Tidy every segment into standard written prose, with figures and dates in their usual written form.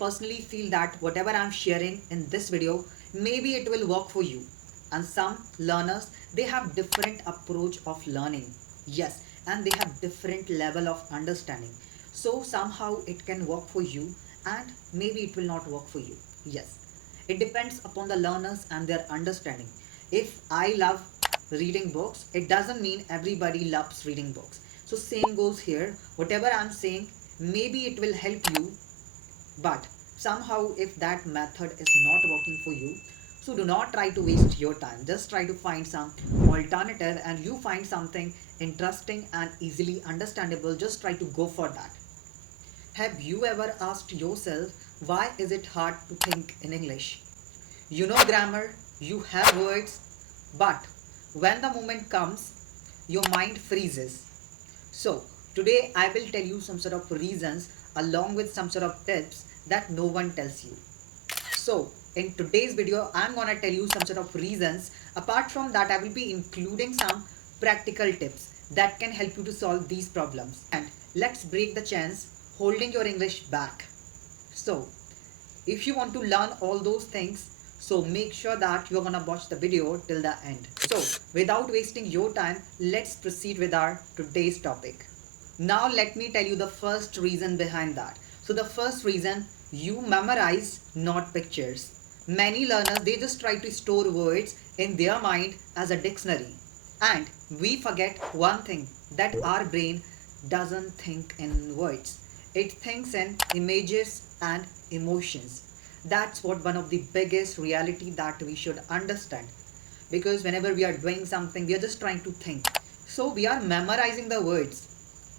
personally feel that whatever I'm sharing in this video, maybe it will work for you. And some learners, they have different approach of learning. Yes, and they have different level of understanding. So somehow it can work for you and maybe it will not work for you. Yes, it depends upon the learners and their understanding. If I love reading books, it doesn't mean everybody loves reading books. So same goes here. Whatever I'm saying, maybe it will help you, but somehow if that method is not working for you, so do not try to waste your time. Just try to find some alternative and you find something interesting and easily understandable. Just try to go for that. Have you ever asked yourself, why is it hard to think in English? You know grammar, you have words, but when the moment comes, your mind freezes. So, today I will tell you some sort of reasons along with some sort of tips that no one tells you. So, in today's video, I'm gonna tell you some sort of reasons. Apart from that, I will be including some practical tips that can help you to solve these problems. And let's break the chance holding your English back. So, if you want to learn all those things, so make sure that you're gonna watch the video till the end. So, without wasting your time, let's proceed with our today's topic. Now let me tell you the first reason behind that. So the first reason, you memorize, not pictures. Many learners, they just try to store words in their mind as a dictionary. And we forget one thing, that our brain doesn't think in words. It thinks in images and emotions. That's what one of the biggest reality that we should understand. Because whenever we are doing something, we are just trying to think. So we are memorizing the words.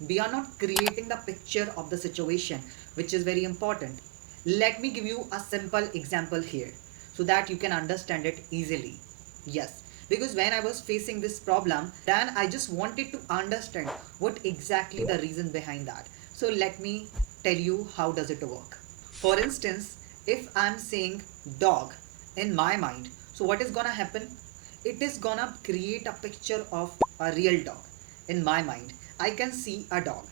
We are not creating the picture of the situation, which is very important. Let me give you a simple example here so that you can understand it easily. Yes, because when I was facing this problem, then I just wanted to understand what exactly the reason behind that. So let me tell you how does it work. For instance, if I'm saying dog in my mind, so what is gonna happen? It is gonna create a picture of a real dog in my mind. I can see a dog.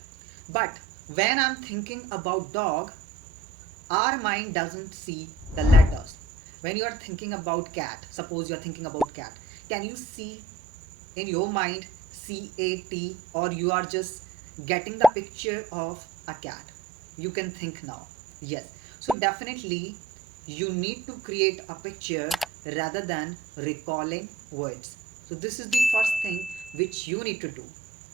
But when I'm thinking about dog, our mind doesn't see the letters. When you are thinking about cat, suppose you are thinking about cat, can you see in your mind CAT, or you are just getting the picture of a cat? You can think now. Yes. So definitely you need to create a picture rather than recalling words. So this is the first thing which you need to do.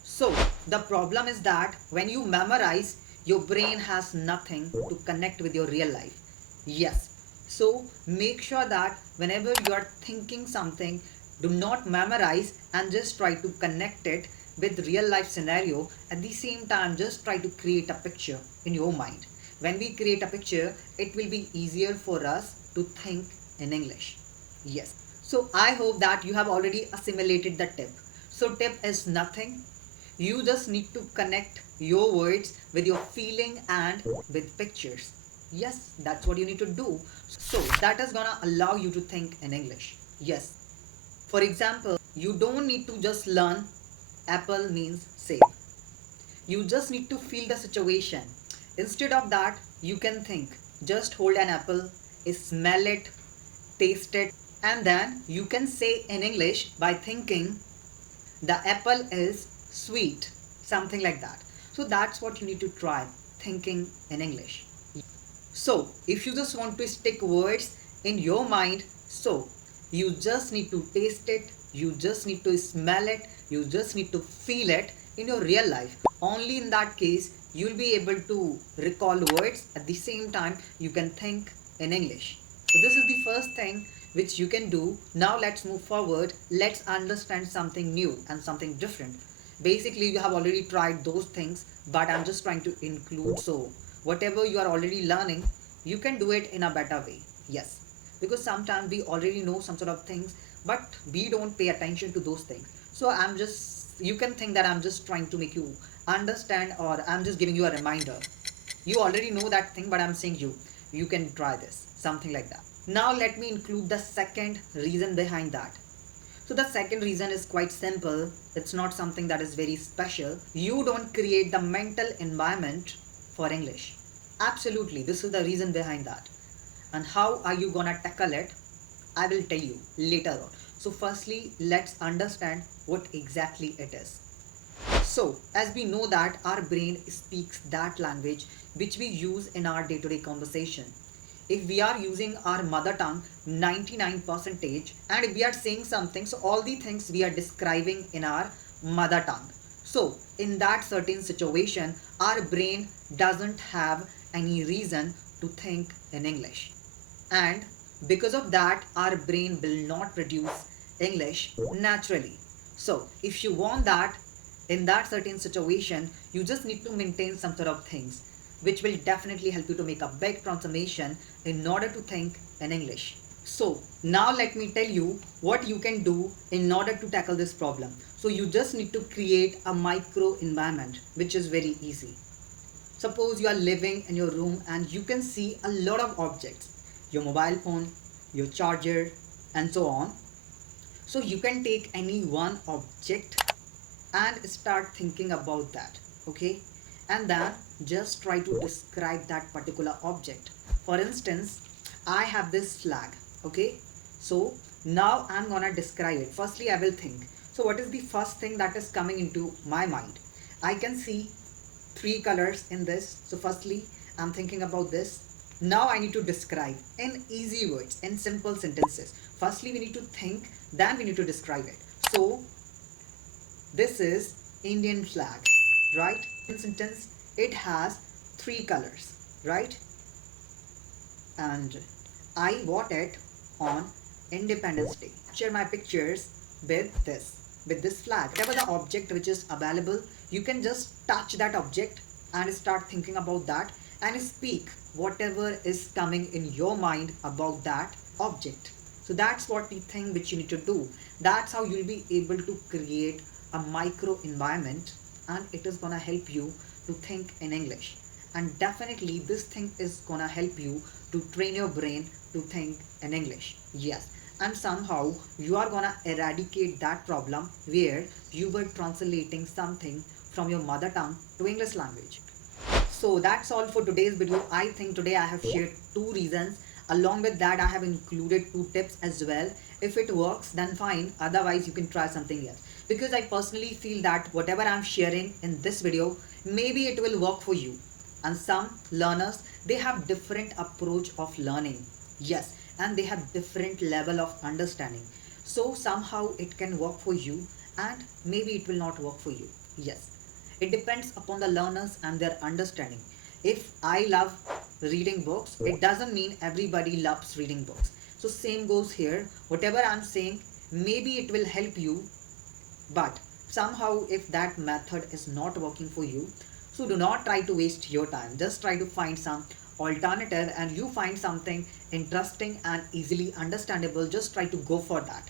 So the problem is that when you memorize, your brain has nothing to connect with your real life. Yes. So make sure that whenever you are thinking something, do not memorize and just try to connect it with real life scenario. At the same time, just try to create a picture in your mind. When we create a picture, it will be easier for us to think in English. Yes. So I hope that you have already assimilated the tip. So tip is nothing. You just need to connect your words with your feeling and with pictures. Yes, that's what you need to do. So that is gonna allow you to think in English. Yes. For example, you don't need to just learn apple means save. You just need to feel the situation. Instead of that, you can think, just hold an apple, smell it, taste it, and then you can say in English by thinking, the apple is sweet, something like that. So that's what you need to try, thinking in English. So if you just want to stick words in your mind, so you just need to taste it, you just need to smell it, you just need to feel it in your real life. Only in that case you'll be able to recall words. At the same time, you can think in English. So this is the first thing which you can do. Now let's move forward. Let's understand something new and something different. Basically, you have already tried those things, but I'm just trying to include. So whatever you are already learning, you can do it in a better way. Yes, because sometimes we already know some sort of things, but we don't pay attention to those things. So I'm just, you can think that I'm just trying to make you understand, or I'm just giving you a reminder. You already know that thing, but I'm saying you can try this, something like that. Now let me include the second reason behind that. So the second reason is quite simple. It's not something that is very special. You don't create the mental environment for English. Absolutely, this is the reason behind that. And how are you gonna tackle it? I will tell you later on. So, firstly, let's understand what exactly it is. So, as we know that our brain speaks that language which we use in our day-to-day conversation. If we are using our mother tongue 99 percentage and if we are saying something, so all the things we are describing in our mother tongue. So, in that certain situation, our brain doesn't have any reason to think in English. And because of that, our brain will not produce English naturally. So, if you want that in that certain situation, you just need to maintain some sort of things which will definitely help you to make a big transformation in order to think in English. So, now let me tell you what you can do in order to tackle this problem. So, you just need to create a micro environment which is very easy. Suppose you are living in your room and you can see a lot of objects, your mobile phone, your charger, and so on. So you can take any one object and start thinking about that, okay? And then just try to describe that particular object. For instance, I have this flag, okay? So now I'm gonna describe it. Firstly, I will think. So what is the first thing that is coming into my mind? I can see three colors in this. So firstly, I'm thinking about this. Now I need to describe in easy words, in simple sentences. Firstly, we need to think, then we need to describe it. So this is Indian flag, right? In sentence, it has three colors, right? And I bought it on Independence Day. Share my pictures with this flag. Whatever the object which is available, you can just touch that object and start thinking about that and speak whatever is coming in your mind about that object. So that's what the thing which you need to do. That's how you'll be able to create a micro environment and it is gonna help you to think in English. And definitely this thing is gonna help you to train your brain to think in English. Yes. And somehow you are gonna eradicate that problem where you were translating something from your mother tongue to English language. So that's all for today's video. I think today I have shared two reasons. Along with that, I have included two tips as well. If it works, then fine. Otherwise, you can try something else. Because I personally feel that whatever I'm sharing in this video, maybe it will work for you. And some learners, they have different approach of learning. Yes, and they have different level of understanding. So somehow it can work for you and maybe it will not work for you. Yes, it depends upon the learners and their understanding. If I love reading books, it doesn't mean everybody loves reading books. So same goes here. Whatever I'm saying, maybe it will help you, but somehow if that method is not working for you, so do not try to waste your time. Just try to find some alternative and you find something interesting and easily understandable. Just try to go for that.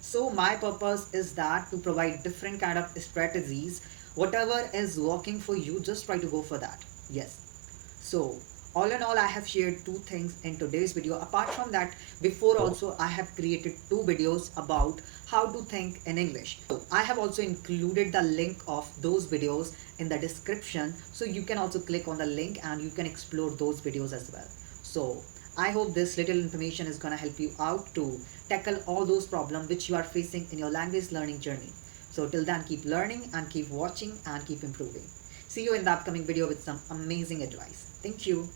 So my purpose is that to provide different kind of strategies. Whatever is working for you, just try to go for that. Yes. So all in all, I have shared two things in today's video. Apart from that, before also I have created two videos about how to think in English. So I have also included the link of those videos in the description. So you can also click on the link and you can explore those videos as well. So I hope this little information is going to help you out to tackle all those problems which you are facing in your language learning journey. So till then, keep learning and keep watching and keep improving. See you in the upcoming video with some amazing advice. Thank you.